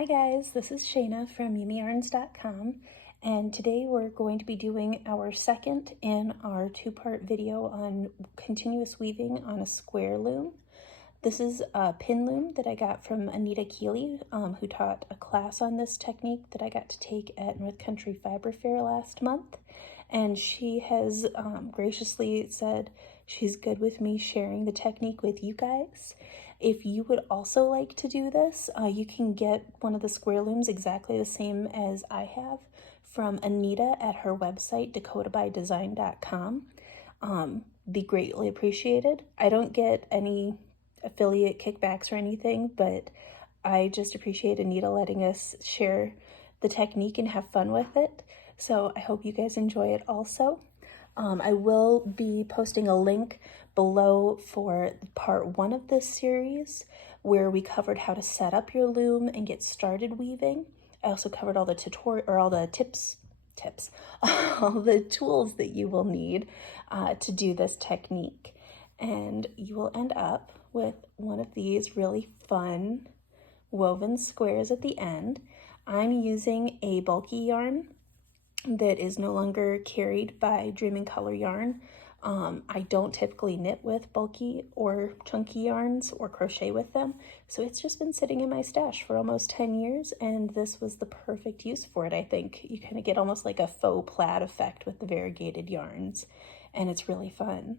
Hi guys, this is Shayna from YummyYarns.com, and today we're going to be doing our second in our two-part video on continuous weaving on a square loom. This is a pin loom that I got from Anita Kealey, who taught a class on this technique that I got to take at North Country Fiber Fair last month, and she has graciously said she's good with me sharing the technique with you guys. If you would also like to do this, you can get one of the square looms exactly the same as I have from Anita at her website, dakotabydesign.com. Be greatly appreciated. I don't get any affiliate kickbacks or anything, but I just appreciate Anita letting us share the technique and have fun with it. So I hope you guys enjoy it also. I will be posting a link below for part 1 of this series where we covered how to set up your loom and get started weaving. I also covered all the tutorial or all the tips, all the tools that you will need to do this technique. And you will end up with one of these really fun woven squares at the end. I'm using a bulky yarn that is no longer carried by Dream and Color yarn. I don't typically knit with bulky or chunky yarns or crochet with them, so it's just been sitting in my stash for almost 10 years, and this was the perfect use for it, I think. You kind of get almost like a faux plaid effect with the variegated yarns, and it's really fun.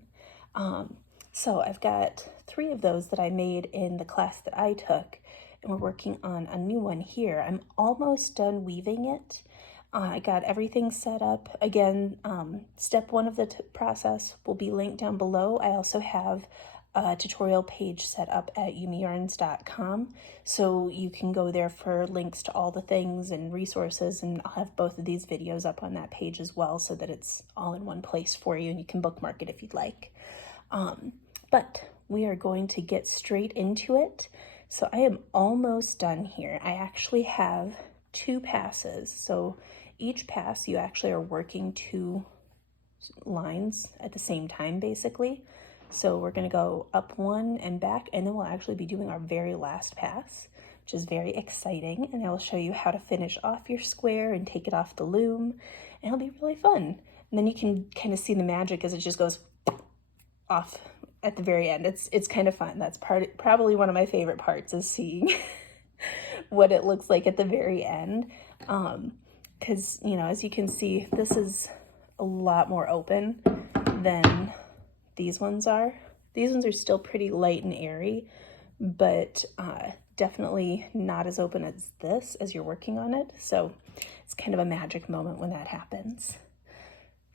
So I've got 3 of those that I made in the class that I took, and we're working on a new one here. I'm almost done weaving it. I got everything set up. Again, step 1 of the process will be linked down below. I also have a tutorial page set up at yummyarns.com, so you can go there for links to all the things and resources, and I'll have both of these videos up on that page as well so that it's all in one place for you and you can bookmark it if you'd like. But we are going to get straight into it. So I am almost done here. I actually have 2 passes. So each pass you actually are working 2 lines at the same time basically. So we're going to go up 1 and back, and then we'll actually be doing our very last pass, which is very exciting, and I will show you how to finish off your square and take it off the loom, and it'll be really fun. And then you can kind of see the magic as it just goes off at the very end. It's kind of fun. That's probably one of my favorite parts, is seeing what it looks like at the very end. Because, you know, as you can see, this is a lot more open than these ones are. These ones are still pretty light and airy, but definitely not as open as this as you're working on it. So it's kind of a magic moment when that happens.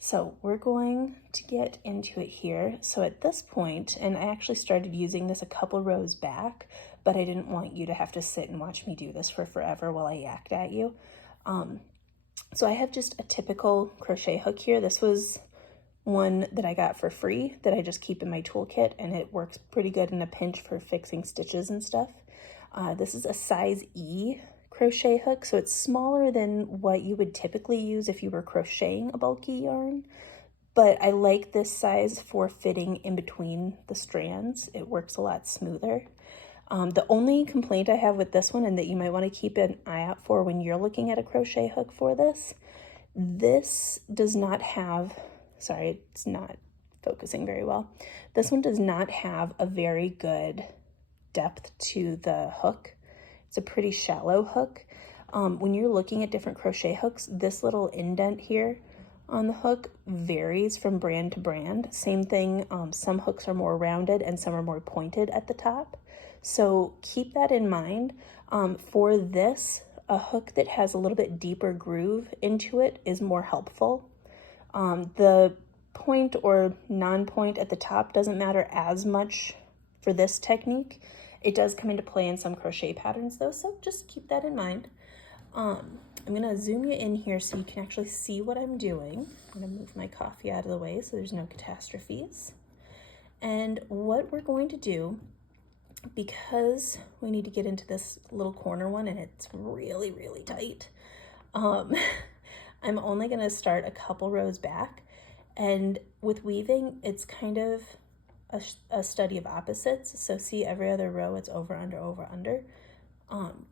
So we're going to get into it here. So at this point, and I actually started using this a couple rows back, but I didn't want you to have to sit and watch me do this for forever while I yacked at you. So I have just a typical crochet hook here. This was one that I got for free that I just keep in my toolkit, and it works pretty good in a pinch for fixing stitches and stuff. This is a size E crochet hook, so it's smaller than what you would typically use if you were crocheting a bulky yarn, but I like this size for fitting in between the strands. It works a lot smoother. The only complaint I have with this one, and that you might want to keep an eye out for when you're looking at a crochet hook for this does not have, sorry, it's not focusing very well. This one does not have a very good depth to the hook. It's a pretty shallow hook. When you're looking at different crochet hooks, this little indent here on the hook varies from brand to brand. Same thing, some hooks are more rounded and some are more pointed at the top. So keep that in mind. For this, a hook that has a little bit deeper groove into it is more helpful. The point or non-point at the top doesn't matter as much for this technique. It does come into play in some crochet patterns though, so just keep that in mind. I'm gonna zoom you in here so you can actually see what I'm doing. I'm gonna move my coffee out of the way so there's no catastrophes. And what we're going to do, because we need to get into this little corner one and it's really, really tight, I'm only gonna start a couple rows back. And with weaving, it's kind of a study of opposites. So see, every other row it's over, under, over, under.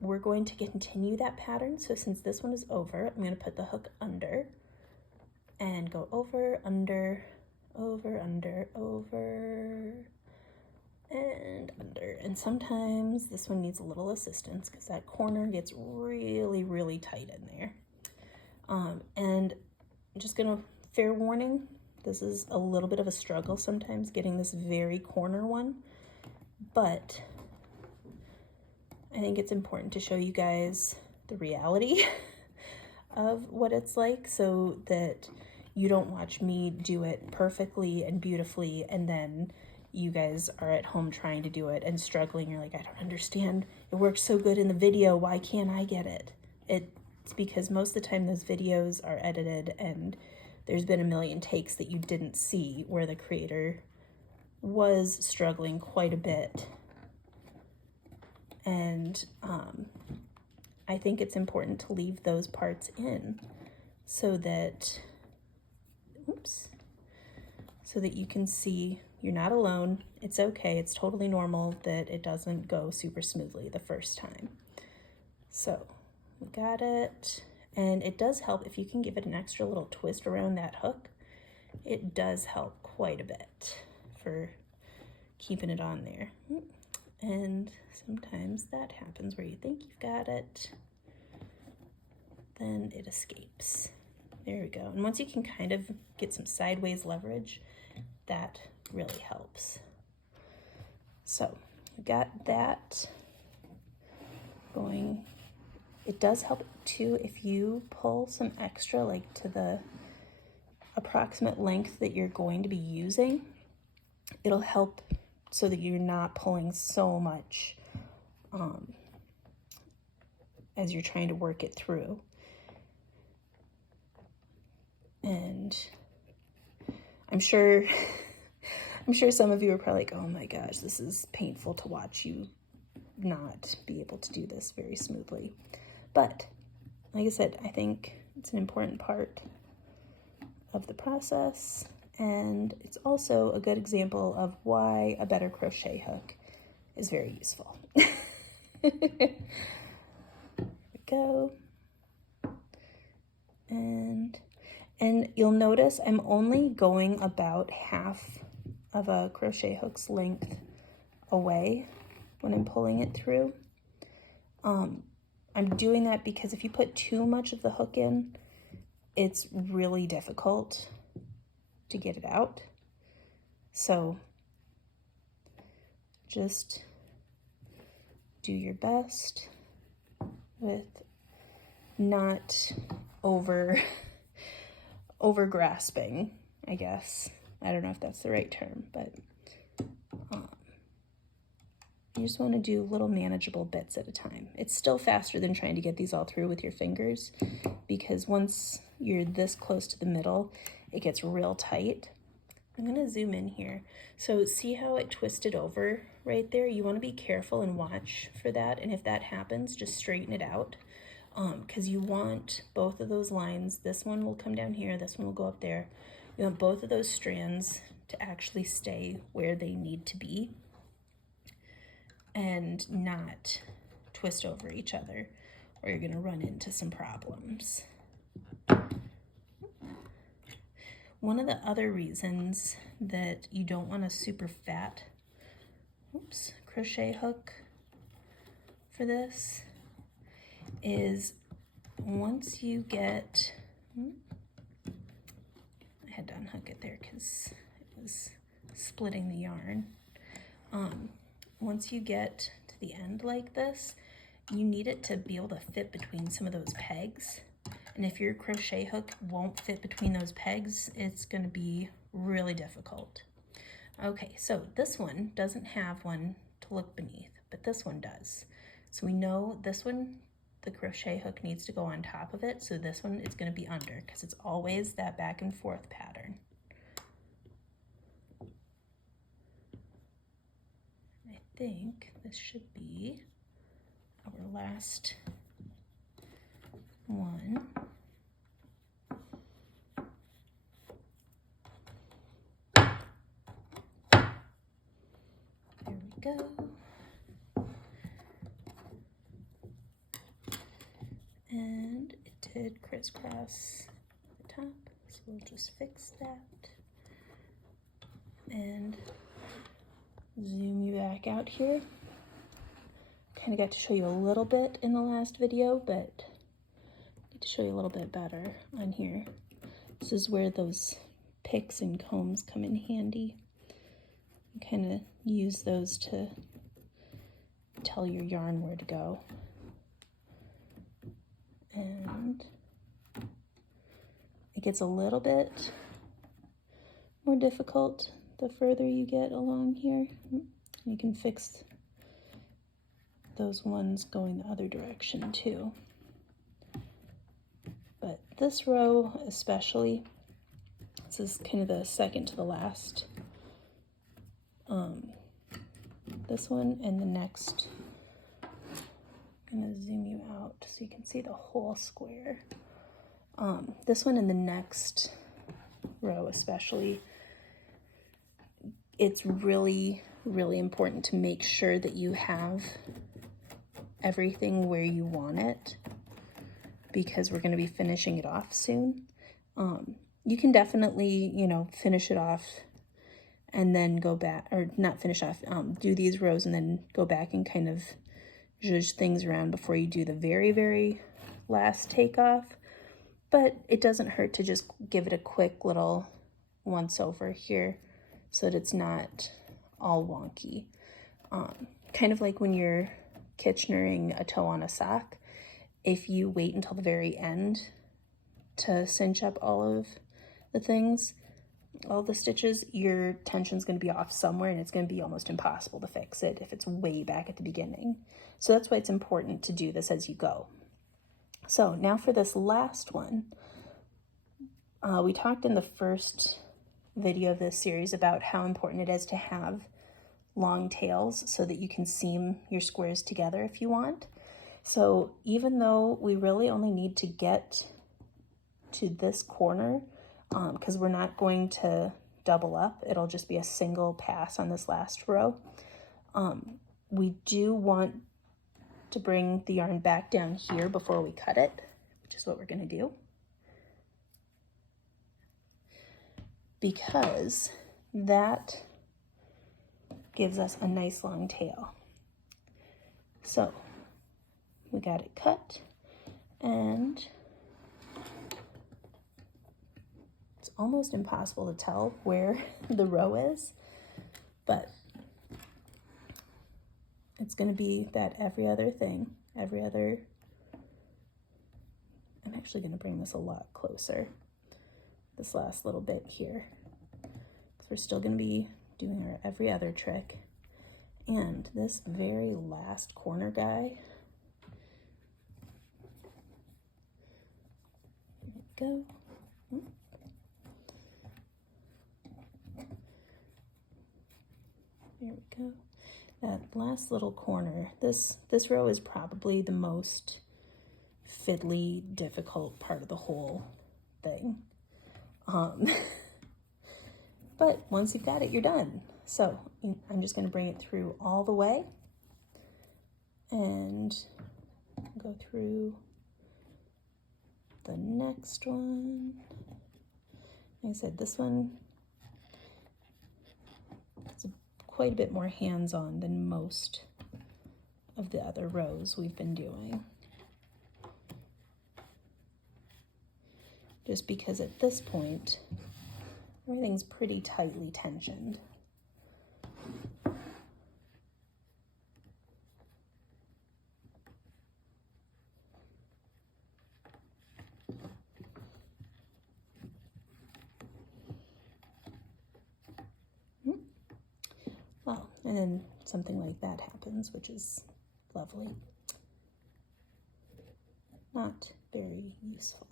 We're going to continue that pattern. So since this one is over, I'm going to put the hook under and go over, under, over, under, over, and under. And sometimes this one needs a little assistance because that corner gets really, really tight in there. And I'm just gonna, fair warning, this is a little bit of a struggle sometimes getting this very corner one, but I think it's important to show you guys the reality of what it's like so that you don't watch me do it perfectly and beautifully and then you guys are at home trying to do it and struggling. You're like, I don't understand. It works so good in the video. Why can't I get it? It's because most of the time those videos are edited and there's been a million takes that you didn't see where the creator was struggling quite a bit. And I think it's important to leave those parts in so that, so that you can see you're not alone. It's okay. It's totally normal that it doesn't go super smoothly the first time. So we got it. And it does help if you can give it an extra little twist around that hook. It does help quite a bit for keeping it on there. And sometimes that happens where you think you've got it, then it escapes. There we go. And once you can kind of get some sideways leverage, that really helps. So we got that going. It does help too if you pull some extra, like to the approximate length that you're going to be using. It'll help so that you're not pulling so much as you're trying to work it through. And I'm sure some of you are probably like, oh my gosh, this is painful to watch you not be able to do this very smoothly. But like I said, I think it's an important part of the process, and it's also a good example of why a better crochet hook is very useful. There we go. And you'll notice I'm only going about half of a crochet hook's length away when I'm pulling it through. I'm doing that because if you put too much of the hook in, it's really difficult to get it out. So just do your best with not over grasping, I guess. I don't know if that's the right term, but you just want to do little manageable bits at a time. It's still faster than trying to get these all through with your fingers, because once you're this close to the middle, it gets real tight. I'm going to zoom in here. So see how it twisted over right there? You want to be careful and watch for that. And if that happens, just straighten it out. Because you want both of those lines, this one will come down here, this one will go up there. You want both of those strands to actually stay where they need to be and not twist over each other, or you're gonna run into some problems. One of the other reasons that you don't want a super fat crochet hook for this is once you get, I had to unhook it there because it was splitting the yarn. Once you get to the end like this, you need it to be able to fit between some of those pegs. And if your crochet hook won't fit between those pegs, it's going to be really difficult. Okay, so this one doesn't have one to look beneath, but this one does. So we know this one, the crochet hook needs to go on top of it, so this one is going to be under because it's always that back and forth pattern. I think this should be our last one. There we go. and it did crisscross the top, so we'll just fix that and zoom you back out here. Kind of got to show you a little bit in the last video, but I need to show you a little bit better on here. This is where those picks and combs come in handy. You kind of use those to tell your yarn where to go. And it gets a little bit more difficult the further you get along here. You can fix those ones going the other direction too. But this row especially, this is kind of the second to the last. This one and the next. I'm gonna zoom you out so you can see the whole square. This one and the next row especially, it's really, really important to make sure that you have everything where you want it, because we're going to be finishing it off soon. You can definitely, you know, finish it off and then go back, or not finish off, do these rows and then go back and kind of zhuzh things around before you do the very, very last takeoff. But it doesn't hurt to just give it a quick little once over here so that it's not all wonky. Kind of like when you're Kitchener-ing a toe on a sock. If you wait until the very end to cinch up all of the things, all the stitches, your tension's going to be off somewhere and it's going to be almost impossible to fix it if it's way back at the beginning. So that's why it's important to do this as you go. So now for this last one, we talked in the first video of this series about how important it is to have long tails so that you can seam your squares together if you want. So even though we really only need to get to this corner, because we're not going to double up, it'll just be a single pass on this last row, we do want to bring the yarn back down here before we cut it, which is what we're going to do, because that gives us a nice long tail. So we got it cut, and it's almost impossible to tell where the row is, but it's going to be that every other thing, I'm actually going to bring this a lot closer, this last little bit here, because we're still going to be doing our every other trick. And this very last corner guy, here we go. There we go. That last little corner, this row is probably the most fiddly, difficult part of the whole thing. But once you've got it, you're done. So I'm just going to bring it through all the way and go through the next one. Like I said, this one is quite a bit more hands-on than most of the other rows we've been doing. Just because at this point, everything's pretty tightly tensioned. Well, and then something like that happens, which is lovely. Not very useful.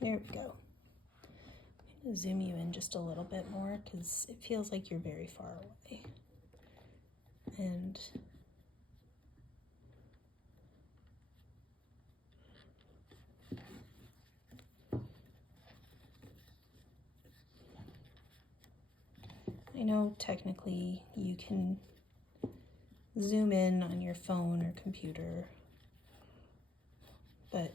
There we go. I'm going to zoom you in just a little bit more because it feels like you're very far away. And I know technically you can zoom in on your phone or computer, but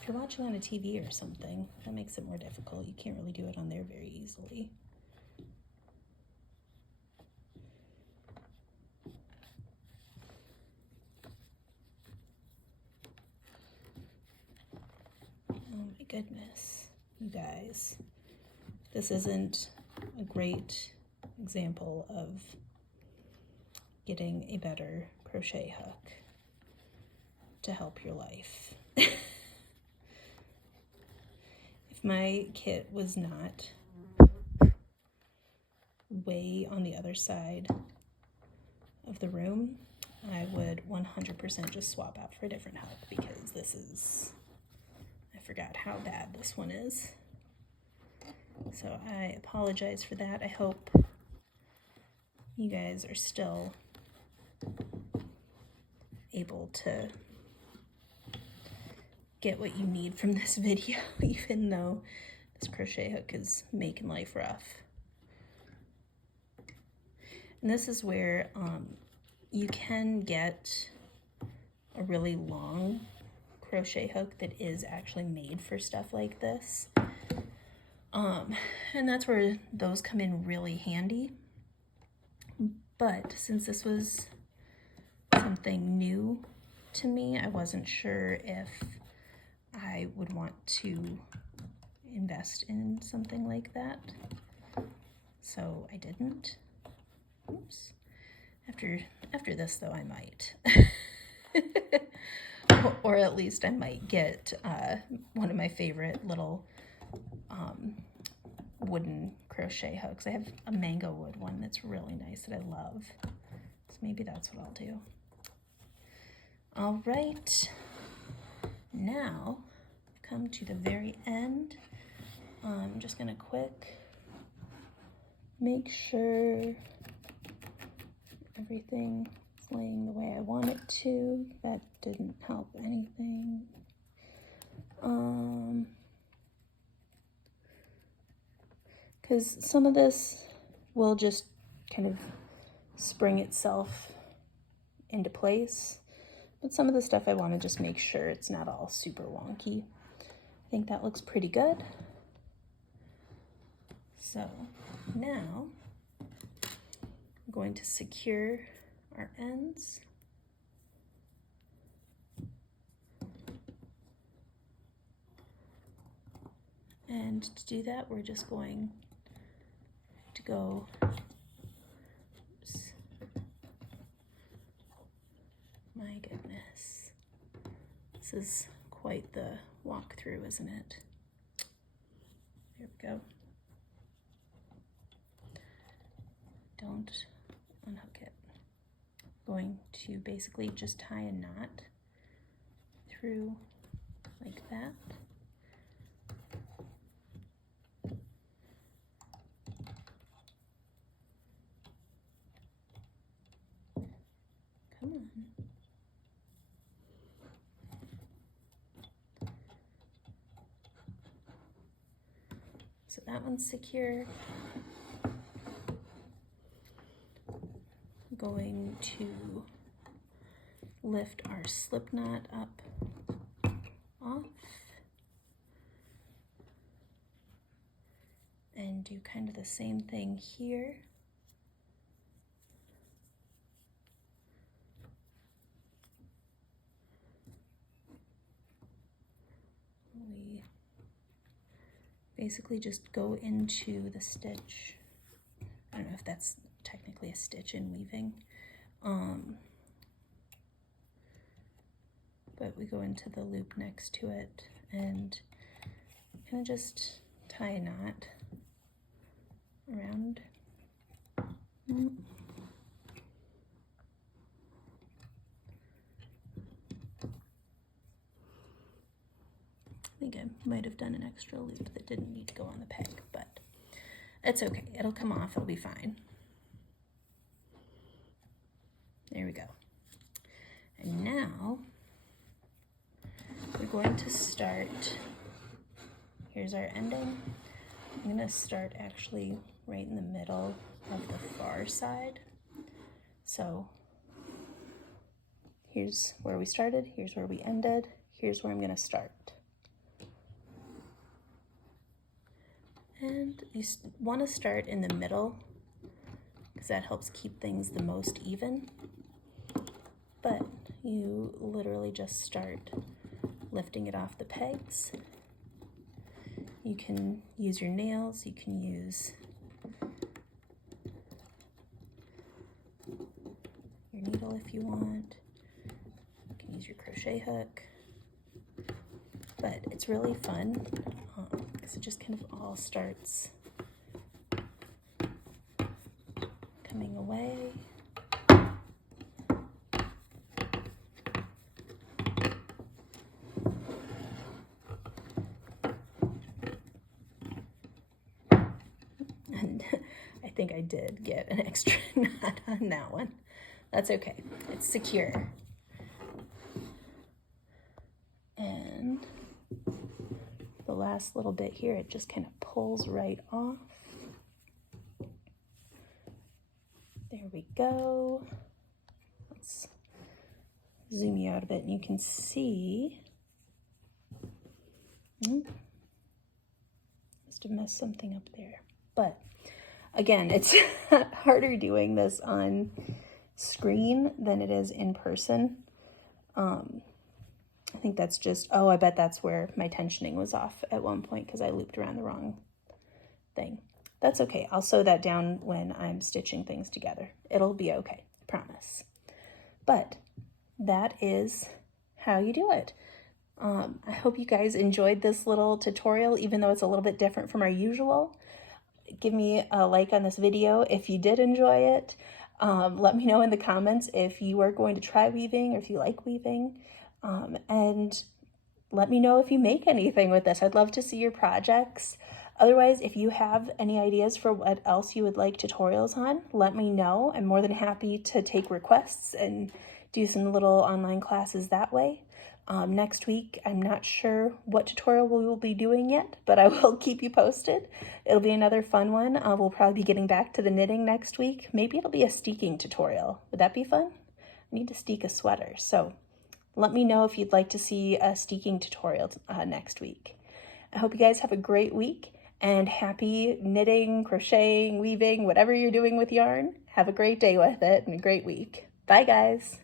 if you're watching on a TV or something, that makes it more difficult. You can't really do it on there very easily. Oh my goodness, you guys. This isn't a great example of getting a better crochet hook to help your life. If my kit was not way on the other side of the room, I would 100% just swap out for a different hook, because this is, I forgot how bad this one is. So I apologize for that. I hope you guys are still able to get what you need from this video, even though this crochet hook is making life rough. And this is where you can get a really long crochet hook that is actually made for stuff like this. And that's where those come in really handy. But since this was something new to me, I wasn't sure if I would want to invest in something like that. So I didn't. Oops. After this though, I might. Or at least I might get one of my favorite little wooden crochet hooks. I have a mango wood one that's really nice that I love. So maybe that's what I'll do. All right, now I've come to the very end. I'm just gonna quick make sure everything is laying the way I want it to. That didn't help anything. Because some of this will just kind of spring itself into place, but some of the stuff I want to just make sure it's not all super wonky. I think that looks pretty good. So now I'm going to secure our ends. And to do that, we're just going to go, oops, my goodness, this is quite the walkthrough, isn't it? There we go. Don't unhook it. I'm going to basically just tie a knot through like that. Come on. So that one's secure. I'm going to lift our slip knot up off and do kind of the same thing here. We basically just go into the stitch. I don't know if that's technically a stitch in weaving, but we go into the loop next to it and kind of just tie a knot around. I think I might have done an extra loop that didn't need to go on the peg, but it's okay. It'll come off. It'll be fine. There we go. And now we're going to start, here's our ending. I'm going to start actually right in the middle of the far side. So here's where we started, here's where we ended, here's where I'm going to start. And you want to start in the middle because that helps keep things the most even. But you literally just start lifting it off the pegs. You can use your nails, you can use your needle if you want. You can use your crochet hook. But it's really fun because it just kind of all starts coming away. And I think I did get an extra knot on that one. That's okay, it's secure. And the last little bit here, it just kind of pulls right off. There we go. Let's zoom you out a bit and you can see. Must have messed something up there. But again, it's harder doing this on screen than it is in person. I think that's just, oh, I bet that's where my tensioning was off at one point because I looped around the wrong thing. That's okay. I'll sew that down when I'm stitching things together. It'll be okay, I promise. But that is how you do it. I hope you guys enjoyed this little tutorial, even though it's a little bit different from our usual. Give me a like on this video if you did enjoy it. Let me know in the comments if you are going to try weaving or if you like weaving. And let me know if you make anything with this. I'd love to see your projects. Otherwise, if you have any ideas for what else you would like tutorials on, let me know. I'm more than happy to take requests and do some little online classes that way. Next week, I'm not sure what tutorial we will be doing yet, but I will keep you posted. It'll be another fun one. We'll probably be getting back to the knitting next week. Maybe it'll be a steeking tutorial. Would that be fun? I need to steek a sweater, so let me know if you'd like to see a steeking tutorial next week. I hope you guys have a great week and happy knitting, crocheting, weaving, whatever you're doing with yarn. Have a great day with it and a great week. Bye, guys.